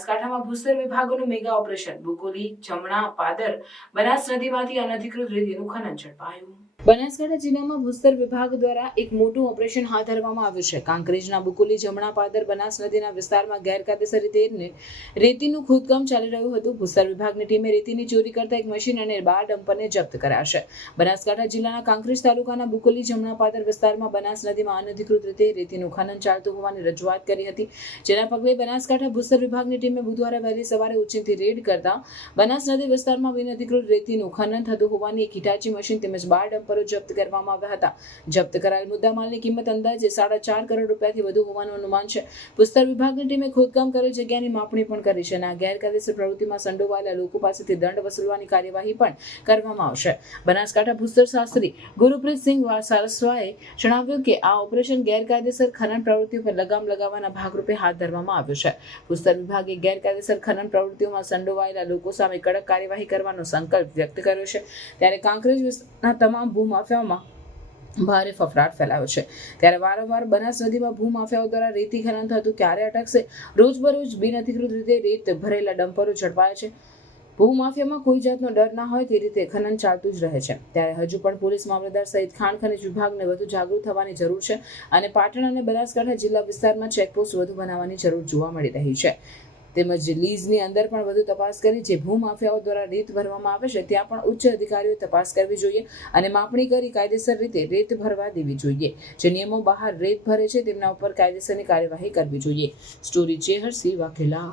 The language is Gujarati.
બનાસકાંઠામાં ભૂસ્તર વિભાગનું મેગા ઓપરેશન બુકોલી જમણા પાદર બનાસ નદીમાંથી અનધિકૃત રેતીનું ખનન ઝડપાયું। બનાસકાંઠા જિલ્લામાં ભૂસ્તર વિભાગ દ્વારા એક મોટું ઓપરેશન હાથ ધરવામાં આવ્યું છે। કાંકરેજના બુકોલી જમણા પાદર બનાસ નદીના વિસ્તારમાં ગેરકાયદેસર રીતે રેતીનું ખોદકામ ચાલી રહ્યું હતું। ભૂસ્તર વિભાગની ટીમે રેતીની ચોરી કરતા એક મશીન અને 12 ડમ્પરને જપ્ત કર્યા છે। બનાસકાંઠા જિલ્લાના કાંકરેજ તાલુકાના બુકોલી જમણા પાદર વિસ્તારમાં બનાસ નદીમાં અનધિકૃત રીતે રેતીનું ખનન ચાલતું હોવાની રજૂઆત કરી હતી, જેના પગલે બનાસકાંઠા ભૂસ્તર વિભાગની ટીમે બુધવારે વહેલી સવારે ઉચિંતી રેડ કરતા બનાસ નદી વિસ્તારમાં બિનઅધિકૃત રેતીનું ખનન થતું હોવાની એક હિટાચી મશીન તેમજ 12 ડમ્પરો જપ્ત કરવામાં આવ્યા હતા। જપ્ત કરાયેલ મુદ્દામાલની કિંમત અંદાજે 4.5 કરોડ રૂપિયાથી વધુ હોવાનું અનુમાન છે। ભૂસ્તર વિભાગની ટીમે ખોદકામ કરેલ જગ્યાની માપણી પણ કરી છે અને આ ગેરકાયદેસર પ્રવૃત્તિમાં સંડોવાયેલા લોકો પાસેથી દંડ વસૂલવાની કાર્યવાહી પણ કરવામાં આવશે। બનાસકાંઠા ભૂસ્તર શાસ્ત્રી ગુરુપ્રીતસિંહ સારસ્વાએ જણાવ્યું કે આ ઓપરેશન ગેરકાયદેસર ખનન પ્રવૃત્તિઓ પર લગામ લગાવવાના ભાગરૂપે હાથ ધરવામાં આવ્યું છે। ભૂસ્તર વિભાગે ગેરકાયદેસર ખનન પ્રવૃત્તિઓમાં સંડોવાયેલા લોકો સામે કડક કાર્યવાહી કરવાનો સંકલ્પ વ્યક્ત કર્યો છે। ત્યારે કાંકરેજ વિસ્તારના તમામ ભૂમાફિયાઓમાં ભારે ફફડાટ ફેલાયો છે। ત્યારે વારંવાર બનાસ નદીમાં ભૂમાફિયાઓ દ્વારા રેતી ખનન થતું ક્યારે અટકશે? રોજબરોજ બિનઅધિકૃત રીતે રેત ભરેલા ડમ્પરો ઝડપાયા છે। ભૂમાફિયામાં કોઈ જાતનો ડર ના હોય તે રીતે ખનન ચાલતું જ રહે છે। ત્યારે હજુ પણ પોલીસ મામલતદાર સહિત ખાણ ખનિજ વિભાગને વધુ જાગૃત થવાની જરૂર છે અને પાટણ અને બનાસકાંઠા જિલ્લા વિસ્તારમાં ચેકપોસ્ટ વધુ બનાવવાની જરૂર જોવા મળી રહી છે। તેમજ લીઝની અંદર પણ વધુ તપાસ કરી જે ભૂમાફિયાઓ દ્વારા રેત ભરવામાં આવે છે ત્યાં પણ ઉચ્ચ અધિકારીઓએ તપાસ કરવી જોઈએ અને માપણી કરી કાયદેસર રીતે રેત ભરવા દેવી જોઈએ। જે નિયમો બહાર રેત ભરે છે તેમના ઉપર કાયદેસરની કાર્યવાહી કરવી જોઈએ। Story Chehar C Vaghela.